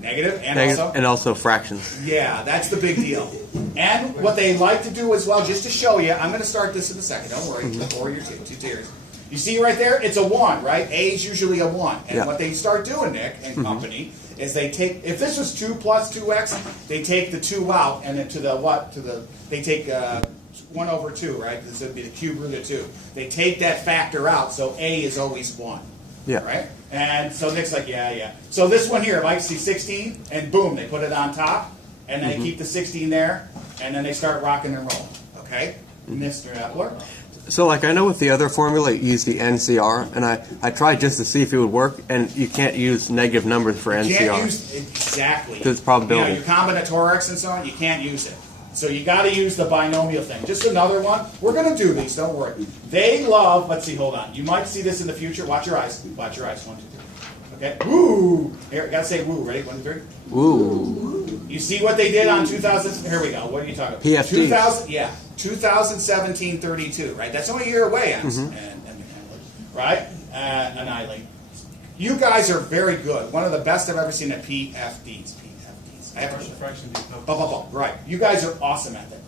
Negative and Negative, also? and also fractions. Yeah, that's the big deal. And what they like to do as well, just to show you, I'm going to start this in a second, don't worry, or your two tiers. You see right there, it's a 1, right? A is usually a 1. And what they start doing, Nick and company, is they take, if this was 2 plus 2x, they take the 2 out, and then to the what? They take 1 over 2, right? This would be the cube root of 2. They take that factor out, so A is always 1. Yeah. Right? And so Nick's like, yeah. So this one here, if I see 16, and boom, they put it on top, and they keep the 16 there, and then they start rocking and rolling. Okay? Mr. Epler? So, like, I know with the other formula, you use the NCR, and I tried just to see if it would work, and you can't use negative numbers for NCR. You can't use, exactly. Because it's probability. You know, your combinatorics and so on, you can't use it. So you got to use the binomial thing. Just another one. We're going to do these, don't worry. They love, let's see, hold on. You might see this in the future. Watch your eyes. Watch your eyes. 1, 2, 3. Okay? Woo! Here, got to say woo. Ready? 1, 2, 3. Woo. You see what they did on 2000? Here we go. What are you talking about? PFD. 2017 32, right? That's only a year away, right? Annihilate. You guys are very good. One of the best I've ever seen at PFDs. Right. You guys are awesome at that.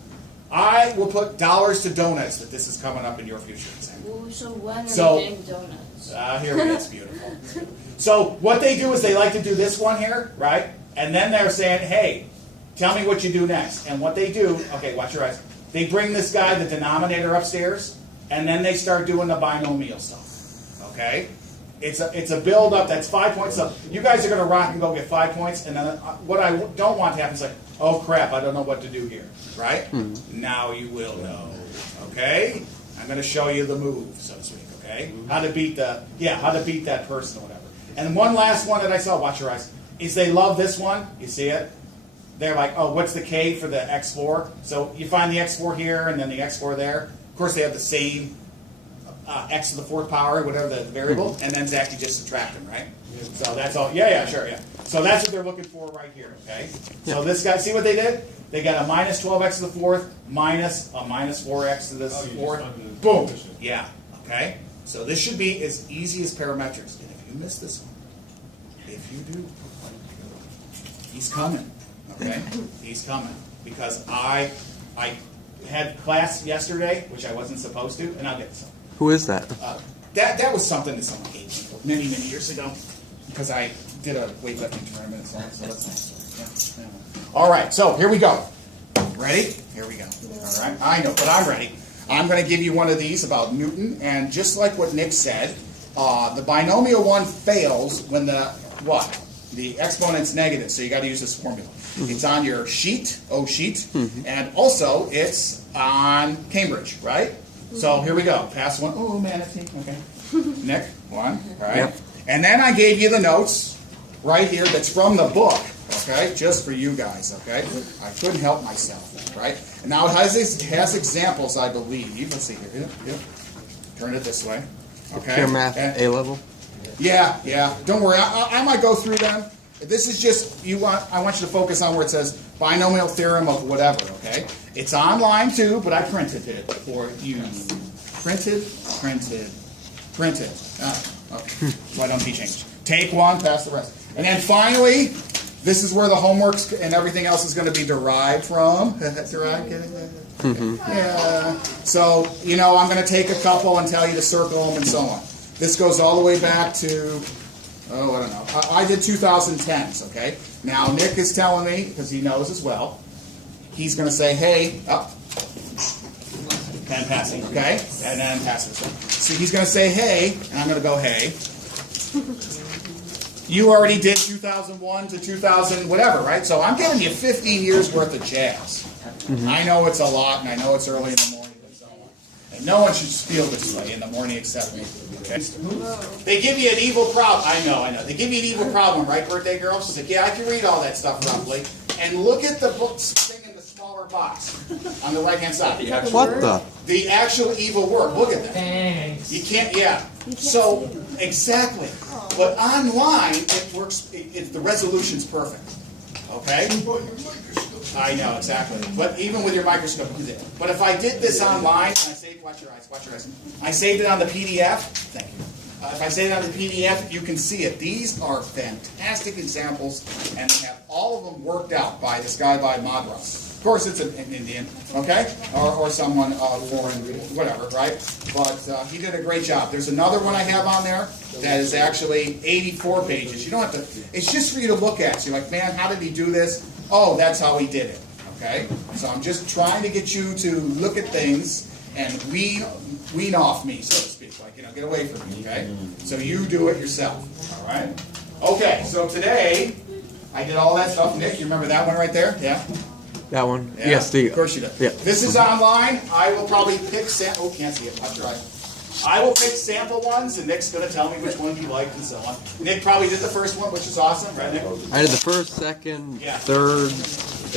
I will put dollars to donuts that this is coming up in your future exam. Ooh, so when are we getting donuts? Here it is. Beautiful. So what they do is they like to do this one here, right? And then they're saying, hey, tell me what you do next. And what they do, okay, watch your eyes. They bring this guy, the denominator, upstairs, and then they start doing the binomial stuff. Okay? It's a build-up that's 5 points. So you guys are going to rock and go get 5 points, and then what I don't want to happen is like, oh crap, I don't know what to do here. Right? Now you will know. Okay? I'm going to show you the move, so to speak. Okay? How to beat that person or whatever. And one last one that I saw, watch your eyes, is they love this one. You see it? They're like, oh, what's the K for the X4? So you find the X4 here and then the X4 there. Of course, they have the same X to the 4th power, whatever the variable, and then Zach, you just subtract them, right? So that's all. Yeah, sure. So that's what they're looking for right here, okay? So this guy, see what they did? They got a minus 12x to the 4th minus a minus 4x to the 4th. Boom. Yeah, okay? So this should be as easy as parametrics. And if you miss this one, if you do, he's coming. Okay, he's coming because I had class yesterday, which I wasn't supposed to, and I'll get this. Who is that? That was something that someone gave me many years ago because I did a weightlifting tournament. So that's nice. Yeah. All right, so here we go. Ready? Here we go. All right, I know, but I'm ready. I'm going to give you one of these about Newton, and just like what Nick said, the binomial one fails when the exponent's negative, so you got to use this formula. It's on your sheet, and also it's on Cambridge, right? So here we go. Pass one. Oh, manatee. Okay. Nick, 1. Right. Yep. And then I gave you the notes right here that's from the book, okay? Just for you guys, okay? I couldn't help myself, right? And now it has examples, I believe. Let's see here. Yep. Turn it this way. Okay. Pure math A level. Yeah. Don't worry. I might go through them. This is just I want you to focus on where it says binomial theorem of whatever. Okay. It's online too, but I printed it for you. Printed. Okay. Why don't you change? Take one, pass the rest, and then finally, this is where the homework and everything else is going to be derived from. Derived, get it? Yeah. So I'm going to take a couple and tell you to circle them and so on. This goes all the way back to, I don't know. I did 2010s, okay? Now, Nick is telling me, because he knows as well, he's going to say, hey, and passing, okay? And then passing. So he's going to say, hey, and I'm going to go, hey. You already did 2001 to 2000 whatever, right? So I'm giving you 15 years worth of jazz. I know it's a lot, and I know it's early in the morning, and so on. And no one should feel this way in the morning except me. Okay? They give you an evil problem. I know. They give you an evil problem, right, birthday girl? She's like, yeah, I can read all that stuff roughly. And look at the books thing in the smaller box on the right-hand side. What the? The actual evil word. Look at that. Thanks. You can't, So, exactly. But online, it works, the resolution's perfect. Okay? I know, exactly. But even with your microscope, you can do it. But if I did this online, and I saved, watch your eyes. I saved it on the PDF. Thank you. if I say it on the PDF, you can see it. These are fantastic examples, and they have all of them worked out by this guy by Madras. Of course, it's an Indian, okay, or someone foreign, whatever, right? But he did a great job. There's another one I have on there that is actually 84 pages. You don't have to. It's just for you to look at. So you're like, man, how did he do this? Oh, that's how he did it. Okay, so I'm just trying to get you to look at things and wean off me, so to speak. Like, get away from me. Okay, so you do it yourself. All right. Okay, so today I did all that stuff. Nick, you remember that one right there? Yeah. That one? Yeah, Yes, of course you do. Yeah. This is online. I will probably pick sample. Oh, can't see it. I'll try. I will pick sample ones, and Nick's going to tell me which one he liked and so on. Nick probably did the first one, which is awesome, right, Nick? I did the first, second, Yeah. third,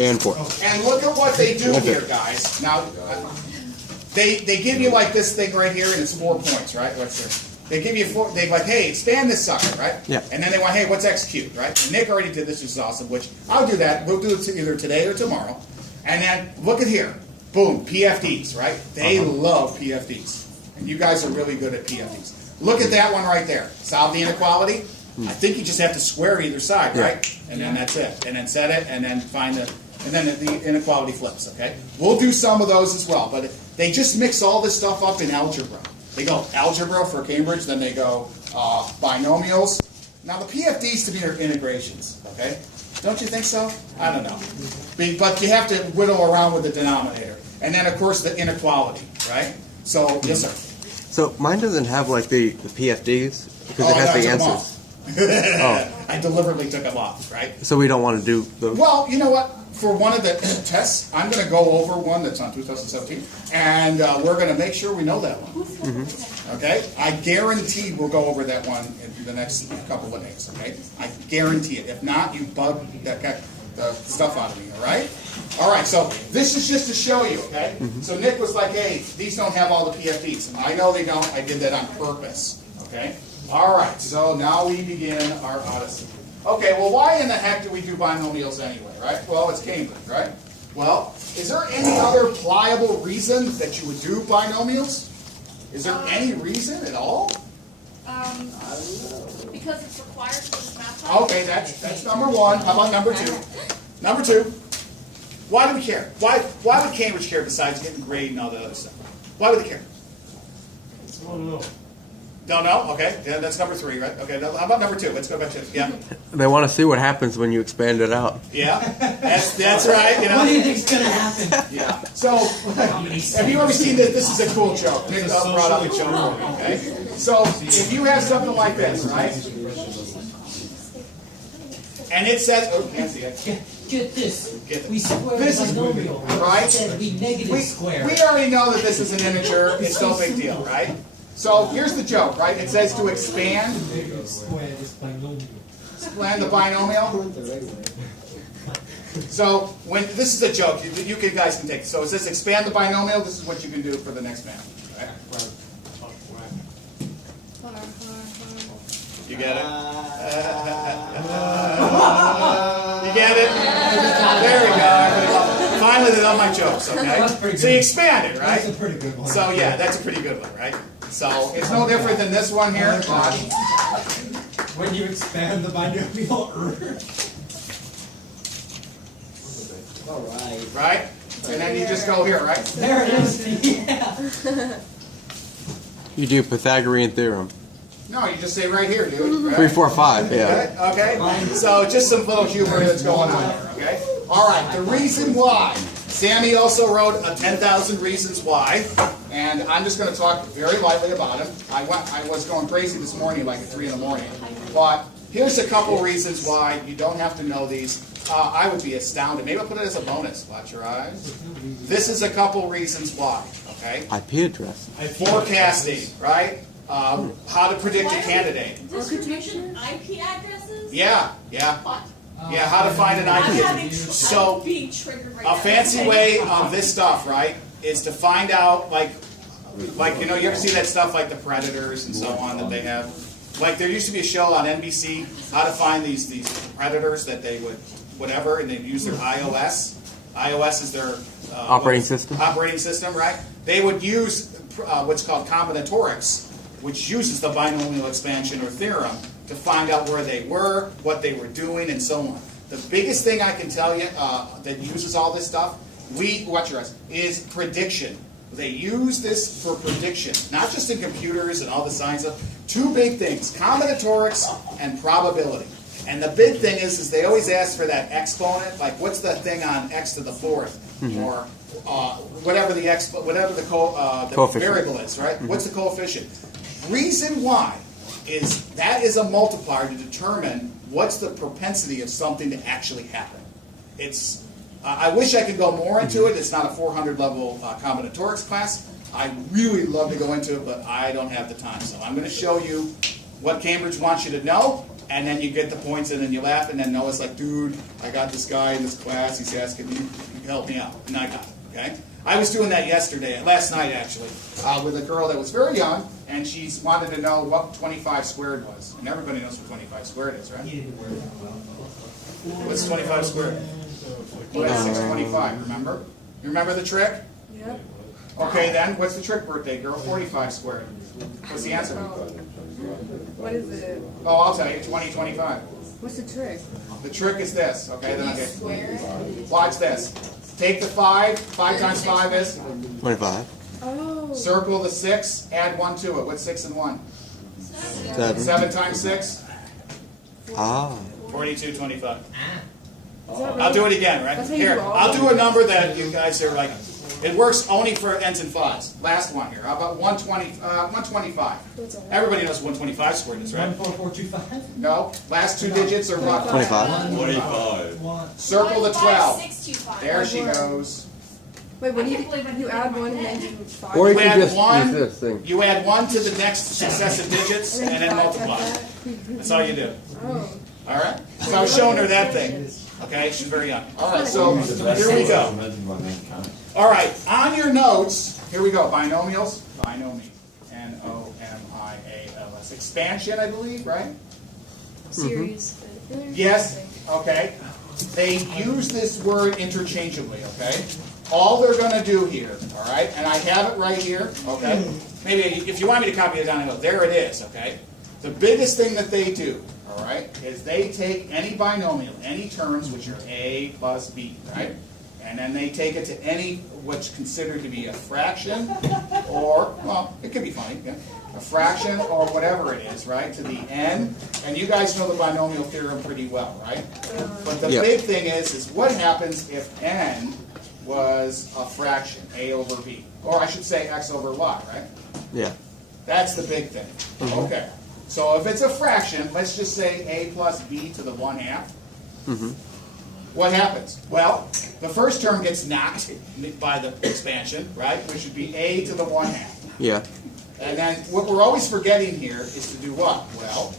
and fourth. And look at what they do here, guys. Now, they give you like this thing right here, and it's 4 points, right? What's there? They give you four. They like, hey, expand this sucker, right? Yeah. And then they want, hey, what's execute, right? And Nick already did this, which is awesome. Which I'll do that. We'll do it either today or tomorrow. And then look at here, boom, PFDs, right? They love PFDs, and you guys are really good at PFDs. Look at that one right there. Solve the inequality. I think you just have to square either side, right? And then that's it. And then set it, and then find the, and then the inequality flips. Okay. We'll do some of those as well, but they just mix all this stuff up in algebra. They go algebra for Cambridge, then they go binomials. Now the PFDs to me are integrations, okay? Don't you think so? I don't know. But you have to whittle around with the denominator. And then, of course, the inequality, right? So, yes, sir. So mine doesn't have like the PFDs because it has the answers. I deliberately took them off, right? So we don't want to do those. Well, you know what? For one of the tests, I'm going to go over one that's on 2017, and we're going to make sure we know that one. Okay? I guarantee we'll go over that one in the next couple of days. Okay? I guarantee it. If not, you bug the stuff out of me. All right? All right. So this is just to show you. Okay? So Nick was like, "Hey, these don't have all the PFDs." And I know they don't. I did that on purpose. Okay? All right. So now we begin our Odyssey. Okay, well, why in the heck do we do binomials anyway, right? Well, it's Cambridge, right? Well, is there any other pliable reason that you would do binomials? Is there any reason at all? Because it's required for this math class. Okay, that's number one. How about number two? Number two, why do we care? Why would Cambridge care besides getting grade and all that other stuff? Why would they care? Don't know? Okay, yeah, that's number three, right? Okay, how about number two? Let's go back to it. Yeah. They want to see what happens when you expand it out. Yeah, that's right. You know? What do you think's gonna happen? Yeah. So, have you ever seen this? This is a cool joke. Nick brought up a joke for me, okay? So, if you have something like this, right? And it says, oh, can't see it. Get this. Get it. We square This the is binomial. right. Instead, we negative square. We already know that this is an integer. It's no big deal, right? So, here's the joke, right? It says to expand Square this binomial. the binomial. So, when this is a joke, you guys can take it. So, it says expand the binomial. This is what you can do for the next man. Right? You get it? You get it? There we go. Finally, they love my jokes, okay? So you expand it, right? That's a pretty good one. So yeah, that's a pretty good one, right? So it's no different than this one here. When you expand the binomial. Alright. Right? And then you just go here, right? There it is. Yeah. You do Pythagorean theorem. No, you just say right here, dude. Right? 3, 4, 5. Yeah. Okay? So just some little humor that's going on here, okay? All right, the reason why. Sammy also wrote a 10,000 Reasons Why, and I'm just going to talk very lightly about him. I was going crazy this morning, like at 3 in the morning. But here's a couple reasons why you don't have to know these. I would be astounded. Maybe I'll put it as a bonus. Watch your eyes. This is a couple reasons why, okay? IP address. Forecasting, right? How to predict a candidate. Distribution IP addresses? Yeah. What? Yeah, how to find an IP. So, being triggered right a now. fancy way of this stuff, right, is to find out, like you ever see that stuff like the Predators and so on that they have? Like there used to be a show on NBC, how to find these Predators that they would, whatever, and they'd use their iOS. iOS is their Operating system. Operating system, right? They would use what's called combinatorics, which uses the binomial expansion or theorem to find out where they were, what they were doing, and so on. The biggest thing I can tell you that uses all this stuff, watch your eyes, is prediction. They use this for prediction, not just in computers and all the science stuff. Two big things, combinatorics and probability. And the big thing is they always ask for that exponent, like what's the thing on x to the fourth, or whatever the Coefficient. variable is, right? What's the coefficient? Reason why is that is a multiplier to determine what's the propensity of something to actually happen. It's I wish I could go more into it. It's not a 400 level combinatorics class. I really love to go into it, but I don't have the time. So I'm going to show you what Cambridge wants you to know, and then you get the points, and then you laugh, and then Noah's like, dude, I got this guy in this class. He's asking me to help me out, and I got it. Okay? I was doing that last night actually, with a girl that was very young, and she wanted to know what 25 squared was. And everybody knows what 25 squared is, right? What's 25 squared? What is 625, remember? You remember the trick? Yep. Okay then, what's the trick, birthday girl? 45 squared. What's the answer? What is it? Oh, I'll tell you, 2025. What's the trick? The trick is this, okay? Then I'll get, Square. watch this. Take the 5 times 5 is? 25. Oh. Circle the 6, add 1 to it. What's 6 and 1? 7. 7 times 6? Ah. 4225. Is that I'll right? do it again, right? That's how you Here, do all I'll of do a number that you guys are like, it works only for ends and fives. Last one here. How about 125? Everybody knows 125 squared is, right? 14425. No? Last two digits are what? 25. 25. Circle the 12. 625. There she goes. Wait, what do I can't believe I you did add that. 1 and then do 5? Or you You can add just one, use this thing. you add 1 to the next successive digits, and then 5 multiply. times that? That's all you do. Oh. All right? So I was showing her that thing. Okay? She's very young. All right, so here we go. All right, on your notes, here we go. Binomials. Binomial. N-O-M-I-A-L-S. Expansion, I believe, right? Series. Yes. Okay. They use this word interchangeably, okay? All they're going to do here, all right, and I have it right here, okay? Maybe if you want me to copy it down, I go, there it is, okay? The biggest thing that they do, all right, is they take any binomial, any terms which are A plus B, right? And then they take it to any what's considered to be a fraction, or, well, it could be funny, yeah, a fraction or whatever it is, right, to the n. And you guys know the binomial theorem pretty well, right? But the Yep. big thing is what happens if n was a fraction, a over b, or I should say x over y, right? Yeah. That's the big thing. Okay. So if it's a fraction, let's just say a plus b to the 1/2. What happens? Well, the first term gets knocked by the expansion, right? Which would be a to the 1/2. Yeah. And then what we're always forgetting here is to do what? Well,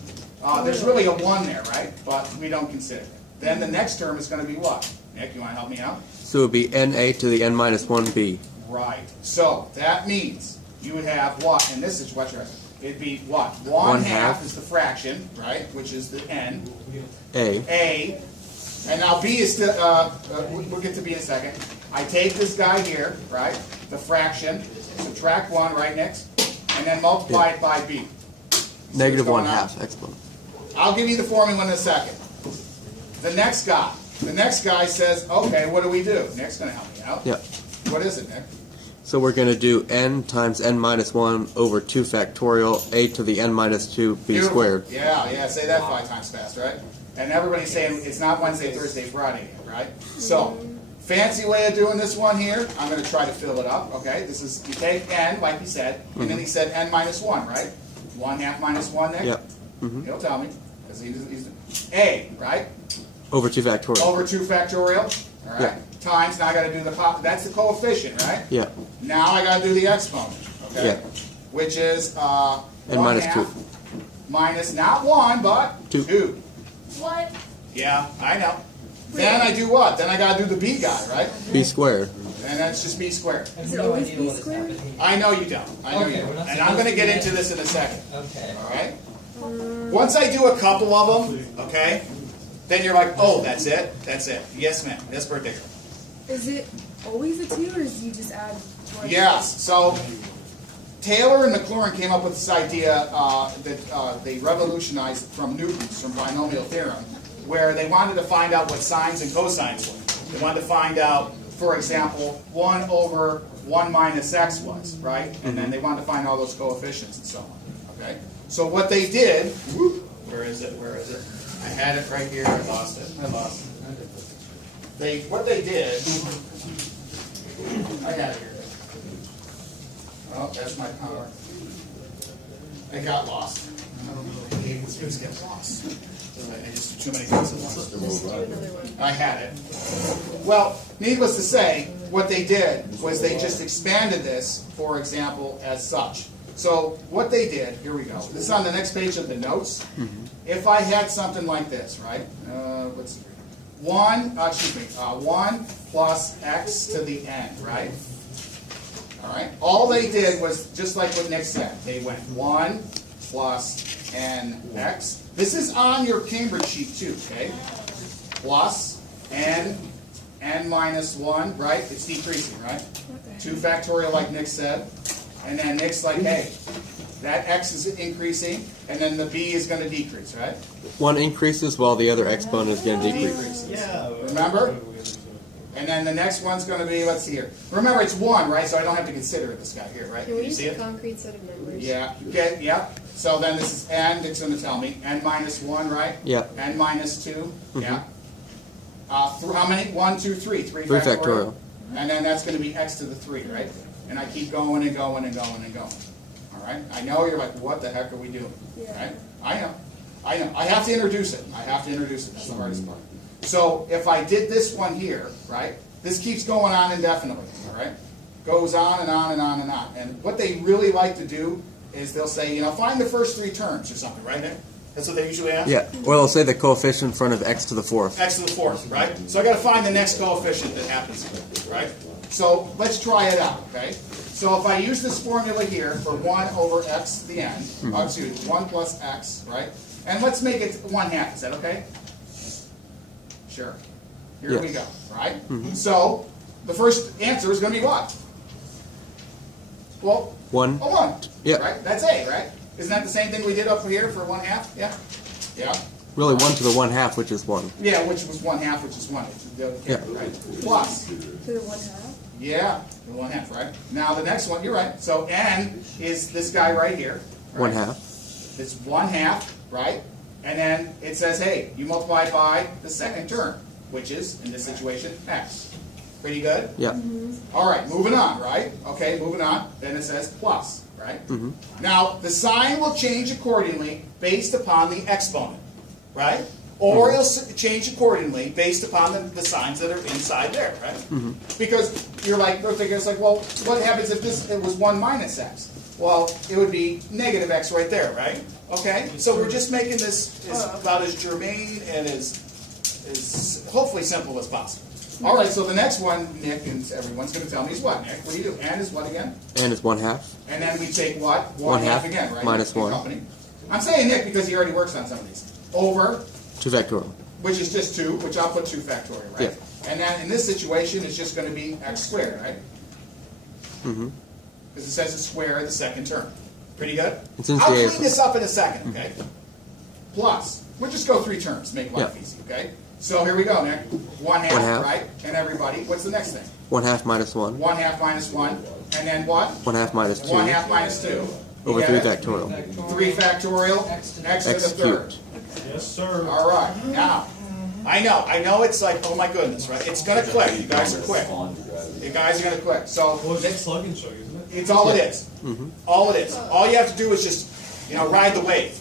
there's really a 1 there, right? But we don't consider it. Then the next term is going to be what? Nick, you want to help me out? So it would be NA to the N minus 1B. Right. So that means you would have what? And this is what you're asking. It'd be what? 1/2 is the fraction, right? Which is the n. A. And now b is to, we'll get to b in a second. I take this guy here, right? The fraction. Subtract 1, right, next? And then multiply it by b. See Negative what's going 1/2 on? exponent. I'll give you the formula in a second. The next guy says, okay, what do we do? Nick's going to help me out. Yeah. What is it, Nick? So we're going to do N times N minus 1 over 2 factorial A to the N minus 2B Beautiful. squared. Yeah, say that 5 times fast, right? And everybody's saying it's not Wednesday, Thursday, Friday, right? So, fancy way of doing this one here, I'm going to try to fill it up, okay? This is, you take n, like he said, and then he said n minus 1, right? 1/2 minus 1, Nick? Yep. He'll tell me, because he's A, right? Over 2 factorial. Over 2 factorial, all right? Yeah. Times, now I got to do the, that's the coefficient, right? Yeah. Now I got to do the exponent, okay? Yeah. Which is N minus 2. minus not 1, but 2. 2. What? Yeah, I know. Then I do what? Then I got to do the b guy, right? B squared. And that's just b squared. I have Is it no always idea B what is squared? happening. I know you don't. I know Okay, you we're don't. not And I'm going to get supposed to into do this in a second. Okay. All right? Once I do a couple of them, okay, then you're like, oh, that's it? That's it. Yes, ma'am. Yes, birthday girl. Is it always a 2 or do you just add 1? Yes. So Taylor and Maclaurin came up with this idea that they revolutionized from Newton's, from binomial theorem, where they wanted to find out what sines and cosines were. They wanted to find out, for example, 1 over 1 minus x was, right? And then they wanted to find all those coefficients and so on, okay? So what they did, where is it? I had it right here, I lost it. What they did, I had it here. Oh, that's my power. It got lost. Things get lost. I just too many things at once. Just do another one. I had it. Well, needless to say, what they did was they just expanded this, for example, as such. So what they did, here we go. This is on the next page of the notes. If I had something like this, right? Let's see. 1 plus x to the n, right? All right. All they did was just like what Nick said. They went 1 plus nx. This is on your Cambridge sheet too, okay? Plus n minus 1, right? It's decreasing, right? 2 factorial like Nick said. And then Nick's like, hey, that x is increasing, and then the b is going to decrease, right? One increases while the other exponent is going to decrease. Yeah. Remember? And then the next one's going to be, let's see here. Remember, it's 1, right? So I don't have to consider this guy here, right? Can we you use see a it? concrete set of numbers? Yeah. Okay. Yeah. So then this is n. It's going to tell me n minus 1, right? Yeah. N minus 2. Yeah. How many? 1, 2, 3. 3 3 factorial. factorial. And then that's going to be x to the 3, right? And I keep going and going and going and going. All right. I know you're like, what the heck are we doing? Yeah. Right? I know. I have to introduce it. That's the hardest part. So if I did this one here, right? This keeps going on indefinitely. All right. Goes on and on and on and on. And what they really like to do is they'll say, find the first 3 terms or something, right? Nick? That's what they usually ask? Yeah, or they'll say the coefficient in front of x to the 4th. X to the 4th, right? So I got to find the next coefficient that happens here, right? So let's try it out, okay? So if I use this formula here for 1 over x to the n, excuse me, 1 plus x, right? And let's make it 1/2. Is that okay? Sure. Here we go, right? So the first answer is going to be what? Well, 1. a 1. Yeah. Right? That's A, right? Isn't that the same thing we did up here for 1/2? Yeah? Yeah? Really 1 to the 1/2, which is 1. Yeah, which was 1/2, which is 1. Yeah. Right? Plus. To the 1/2? Yeah, the 1/2, right? Now the next one, you're right. So n is this guy right here. Right? 1/2. It's 1/2, right? And then it says, hey, you multiply by the second term, which is, in this situation, x. Pretty good? Yeah. All right, moving on, right? Okay, moving on. Then it says plus, right? Now, the sign will change accordingly based upon the exponent, right? Or it'll change accordingly based upon the signs that are inside there, right? Because you're like, well, what happens if it was 1 minus x? Well, it would be negative x right there, right? Okay, so we're just making this about as germane and as hopefully simple as possible. All right, so the next one, Nick, and everyone's going to tell me is what, Nick? What do you do? N is what again? N is 1/2. And then we take what? 1/2 again, right? minus 1. Company. I'm saying Nick because he already works on some of these. Over, 2 factorial. which is just 2, which I'll put 2 factorial, right? Yeah. And then in this situation, it's just going to be x squared, right? Because it says it's square the second term. Pretty good? And since I'll the A clean is- this up in a second, okay? Plus, we'll just go 3 terms, make life Yeah. easy, okay? So here we go, Nick. 1/2, 1/2. right? And everybody, what's the next thing? 1/2 minus 1. 1/2 minus 1. And then what? 1/2 minus 2. 1/2 minus 2. You Over get 3 it? factorial. 3 factorial, x to the X third. cubed. Yes, sir. All right, now, I know it's like, oh my goodness, right? It's going to click. You guys are quick. You guys are going to click. So, Well, it's a plug and show, isn't it? it's all it is. All it is. All you have to do is just, ride the wave.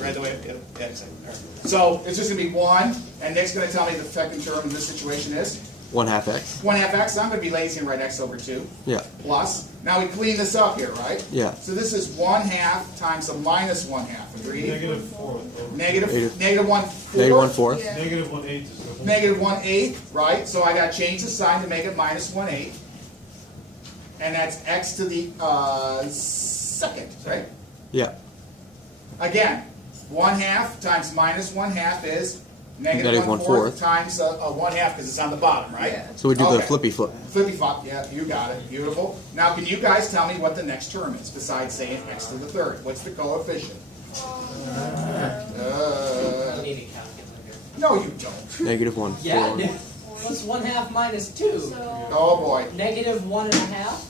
Ride the wave. Yeah, exactly. All right. So it's just going to be 1, and Nick's going to tell me the second term in this situation is 1/2 x. 1/2 x. I'm going to be lazy and write x over 2. Yeah. Plus, now we clean this up here, right? Yeah. So this is 1/2 times a minus 1/2. Agreed? -4. Negative 1/4. Negative 1/4. Yeah. -1/8 is the whole. Negative 1/8, right? So I got to change the sign to make it minus 1/8. And that's x to the second, right? Yeah. Again, 1/2 times minus 1/2 is Negative 1/4 1/4 times a 1/2 because it's on the bottom, right? Yeah. So we do the Okay. flippy flip. Flippy flop, yeah, you got it. Beautiful. Now, can you guys tell me what the next term is besides saying x to the third? What's the coefficient? I need a calculator. No, you don't. Negative 1. Yeah, 4. plus 1/2 minus 2. So, Oh boy. Negative 1.5.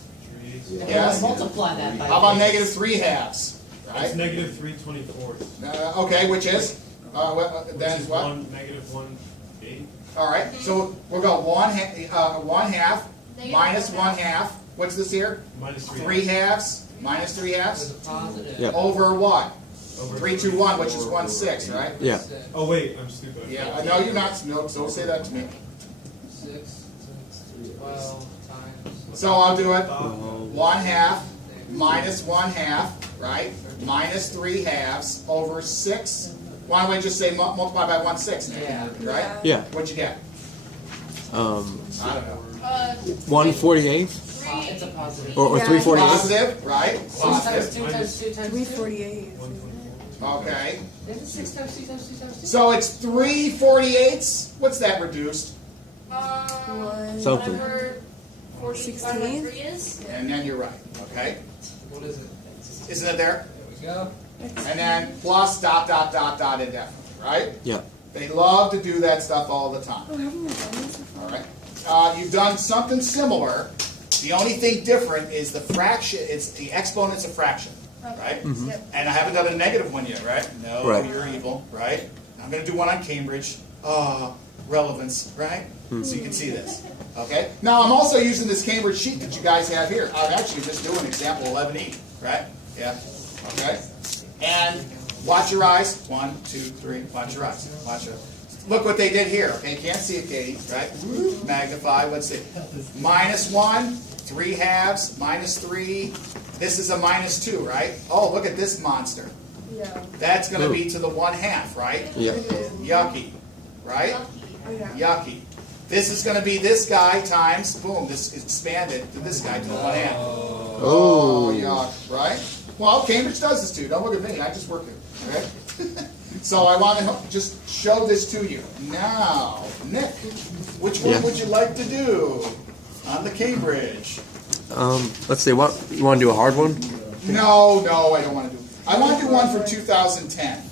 Yes. Multiply that by How about this. negative 3/2? It's Right? negative 3/24. Okay, which is? Then Which is what? negative 1/8. All right. So we'll go 1/2 Negative minus 1/2. 1/2. What's this here? Minus 3/2 minus With 3/2 a positive. Yep. over what? Over 3, 2, 1, which is 1/6, right? Yeah. Oh wait, I'm stupid. Yeah. I know you're not. No, don't say that to me. 6, 12 times. So I'll do it. 1/2 minus 1/2, right? Minus 3/2 over 6. Why don't we just say multiply by 1/6, Nick? Yeah. Right? Yeah. What'd you get? I don't know. 1/48 It's a positive. or Yeah. 3/48. Positive, right? 6 times Positive. 2 times 2 times 2. 348. Okay. Is it 6 times 2 times 2 times 2? So it's 3/48. What's that reduced? One. Something. Whatever 16? 3 is. And then you're right. Okay. What is it? Isn't it there? There we go. And then plus dot dot dot dot indefinitely, right? Yeah. They love to do that stuff all the time. Oh, haven't we done this before? All right. You've done something similar. The only thing different is the fraction. It's the exponent's a fraction, right? Yep. And I haven't done a negative one yet, right? No, Right. you're evil, right? I'm going to do one on Cambridge. Relevance, right? So you can see this. Okay. Now I'm also using this Cambridge sheet that you guys have here. I'm actually just doing example 11E, right? Yeah. Okay. And watch your eyes. 1, 2, 3. Watch your eyes. Watch it. Look what they did here. Okay, can't see it, Katie, right? Magnify. Let's see. Minus 1, 3/2, minus 3. This is a minus 2, right? Oh, look at this monster. Yeah. That's going to Ooh. be to the 1/2, right? Yeah. Yucky, right? Oh, yeah. Yucky. This is going to be this guy times, boom, this is expanded to this guy to the 1/2. Oh, yuck, right? Well, Cambridge does this too. Don't look at me. I just work it. Okay? So I want to just show this to you. Now, Nick, which one Yeah. would you like to do on the Cambridge? Let's see. What you want to do? A hard one? No, I don't want to do. I want to do one for 2010.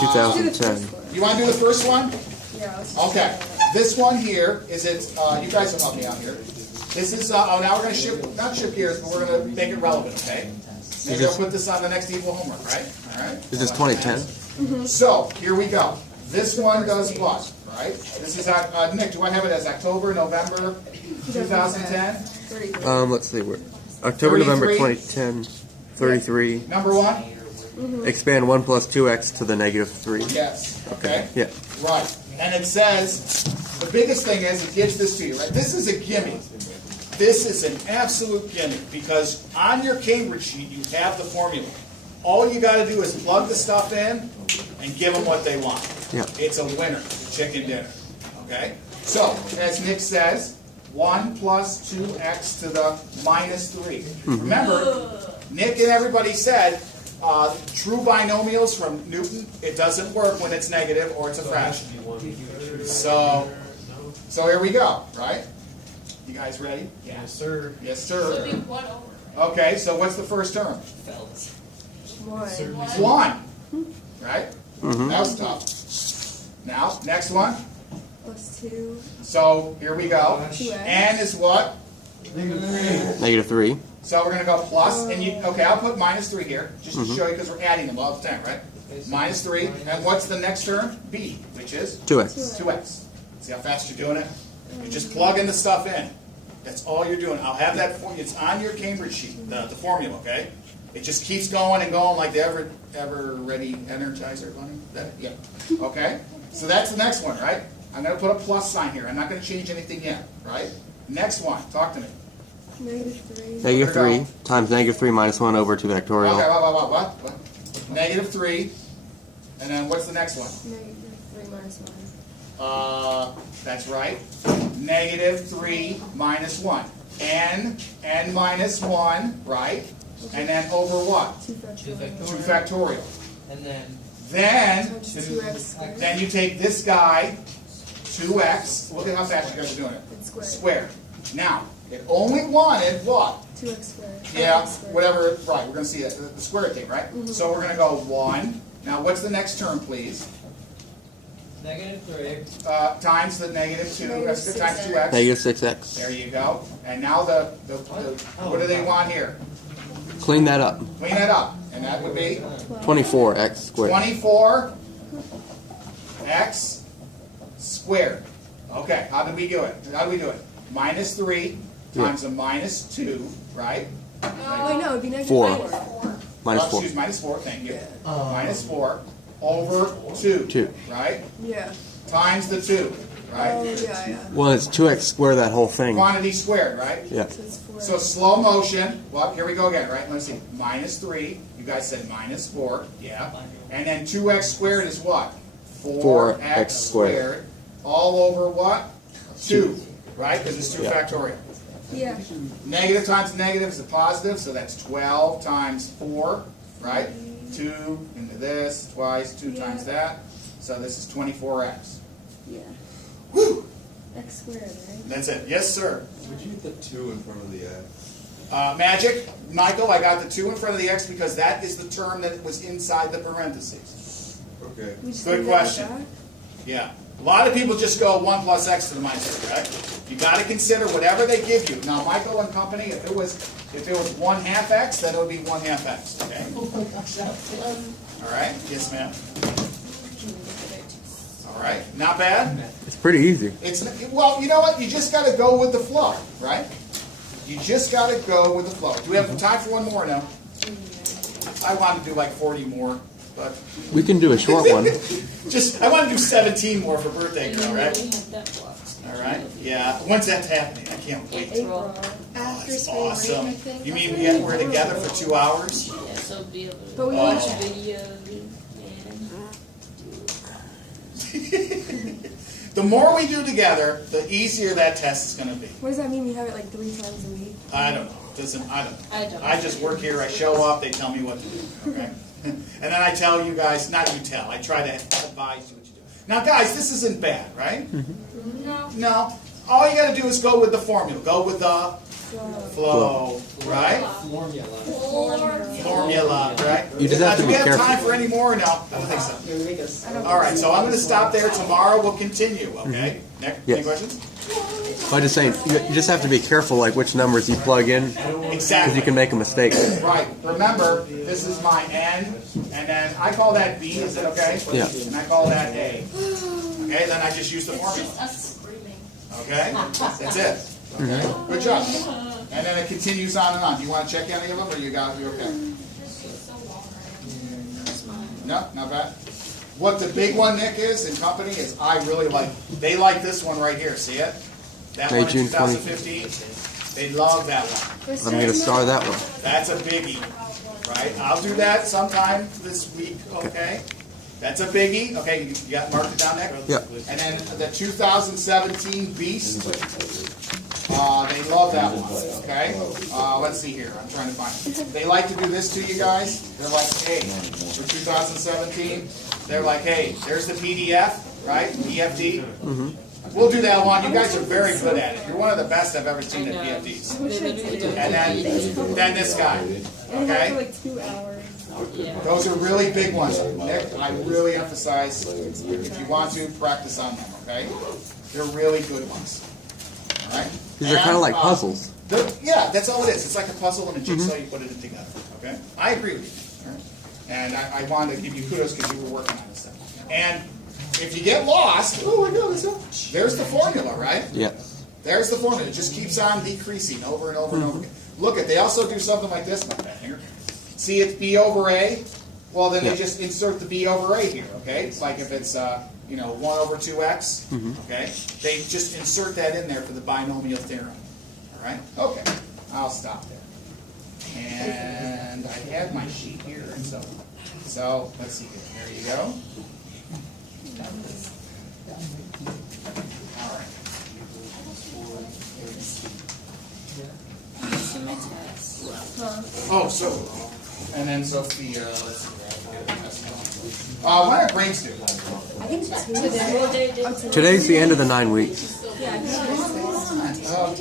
2010. You want to do the first one? Yeah. let's just Okay. do that. This one here is it. You guys will help me out here. This is. Now we're going to not shift gears, but we're going to make it relevant. Okay. Maybe I'll put this on the next equal homework, right? All right. Is this 2010? So here we go. This one does what? Right. This is Nick. Do I have it as October, November, 2010? 33. Let's see. Where October, November 33. 2010. 33. Number one. Expand 1 plus 2x to the negative 3. Yes. Okay. Yeah. Right. And it says the biggest thing is it gives this to you. Right. This is a gimme. This is an absolute gimme because on your Cambridge sheet you have the formula. All you got to do is plug the stuff in and give them what they want. Yeah. It's a winner, chicken dinner. Okay? So, as Nick says, 1 plus 2x to the minus 3. Remember, Nick and everybody said true binomials from Newton, it doesn't work when it's negative or it's a fraction. So here we go, right? You guys ready? Yes, sir. Yes, So be sir. 1 over. Okay, so what's the first term? One. 1. Right? That was tough. Now, next one. Plus 2. So here we go. 2x. N is what? Negative 3. So we're going to go plus, and you, okay, I'll put minus 3 here, just to show you, because we're adding them all the time, right? Minus 3, and what's the next term? B, which is 2x. 2x. See how fast you're doing it? You're just plugging the stuff in. That's all you're doing. I'll have that for you. It's on your Cambridge sheet, the formula, okay? It just keeps going and going like the ever ready Energizer bunny. Yeah. Okay? So that's the next one, right? I'm going to put a plus sign here. I'm not going to change anything yet, right? Next one. Talk to me. Negative 3. Negative 3 times negative 3 minus 1 over 2 factorial. Okay, what? Negative 3. And then what's the next one? Negative 3 minus 1. That's right. Negative 3 minus 1. N minus 1, right? And then over what? 2 2 factorial. factorial. And then Then, Which is 2x squared. then you take this guy, 2x, look at how fast you guys are doing it, It's squared. squared. Now, it only wanted what? 2x squared. Yeah, X squared. whatever, right, we're gonna see that, the square thing, right? So we're gonna go 1. Now, what's the next term, please? -3. Times the -2, that's good, times 6x. 2x. Negative 6x. There you go. And now what do they want here? Clean that up. Clean that up, and that would be 24x squared. 24x squared. Okay, how did we do it? How do we do it? -3 times a -2, right? Wait, no, it'd be negative 4. 4. Minus 4. Excuse, -4, thank you. -4 over 2, 2. right? Yeah. Times the 2, Oh, right? yeah. Well, it's 2x squared that whole thing. Quantity squared, right? Yeah. So it's 4. So slow motion, well, here we go again, right? Let's see, -3, you guys said -4, yeah. And then 2x squared is what? 4x squared, all over what? 2, right? Because it's 2 Yeah. factorial. Yeah. Negative times negative is a positive, so that's 12 times 4, right? 2 into this, twice, 2 Yeah. times that. So this is 24x. Yeah. Whew! X squared, right? That's it. Yes, sir. Would you put 2 in front of the X? Magic, Michael, I got the 2 in front of the x because that is the term that was inside the parentheses. Okay. We just Good leave that like question. that? Yeah. A lot of people just go 1 plus x to the minus 2, right? You got to consider whatever they give you. Now, Michael and company, if it was 1/2 x, then it would be 1/2 x. Okay. All right. Yes, ma'am. All right. Not bad. It's pretty easy. It's well, you know what? You just got to go with the flow, right? You just got to go with the flow. Do we have time for one more? No. I want to do like 40 more, but We can do a short one. I want to do 17 more for birthday girl, right? All right. Yeah. When's that happening? I can't wait. April. Oh, that's awesome. You mean we're together for 2 hours? Yeah, so be able But we to watch each- videos and The more we do together, the easier that test is going to be. What does that mean? You have it like 3 times a week? I don't know. I don't know. I don't. I just work here. I show up. They tell me what to do. Okay. And then I tell you guys, not you tell. I try to advise you what you do. Now, guys, this isn't bad, right? no. No. All you got to do is go with the formula. Go with the flow, right? Formula, right? You just have to Do be we have careful. time for any more? No, I don't think so. All right, so I'm going to stop there. Tomorrow we'll continue. Okay. Next, any Yes. questions? I'm just saying, you just have to be careful, like which numbers you plug in, because Exactly. you can make a mistake. Right. Remember, this is my N, and then I call that B. Is it okay? Yeah. And I call that A. Okay. Then I just use the It's formula. just us screaming. Okay. That's it. Okay. Good job. And then it continues on and on. Do you want to check any of them, or you okay? No, not bad. What the big one, Nick, is in company is I really like. They like this one right here. See it? That May, one in June 20. 2015. They love that one. I'm going to star that one. That's a biggie, right? I'll do that sometime this week. Okay. That's a biggie. Okay, you got marked it down there. Yeah. And then the 2017 Beast. They love that one. Okay. Let's see here. I'm trying to find it. They like to do this to you guys. They're like, hey, for 2017, they're like, hey, there's the PDF, right? EFD. We'll do that one. You guys are very good at it. You're one of the best I've ever seen at PFDs. And then this guy. And for Okay? like 2 hours. Yeah. Those are really big ones. Nick, I really emphasize, if you want to, practice on them, okay? They're really good ones. All right? These are kind of like And, puzzles. Yeah, that's all it is. It's like a puzzle and a jigsaw, you put it together, okay? I agree with you. All right? And I wanted to give you kudos because you were working on this stuff. And if you get lost, oh my God, there's the formula, right? Yeah. There's the formula. It just keeps on decreasing over and over and over again. Look at, they also do something like this, my bad here. See, it's B over A. Well, then Yeah. they just insert the B over A here, okay? It's like if it's, 1 over 2x, okay? They just insert that in there for the binomial theorem, all right? Okay, I'll stop there. And I had my sheet here, and so let's see here. There you go. All right. Oh, so, and then Sophia, let's see. When are Greeks due? I think Well, Tuesday. they did- Today's the end of the 9 weeks. Yeah, I think it's Oh,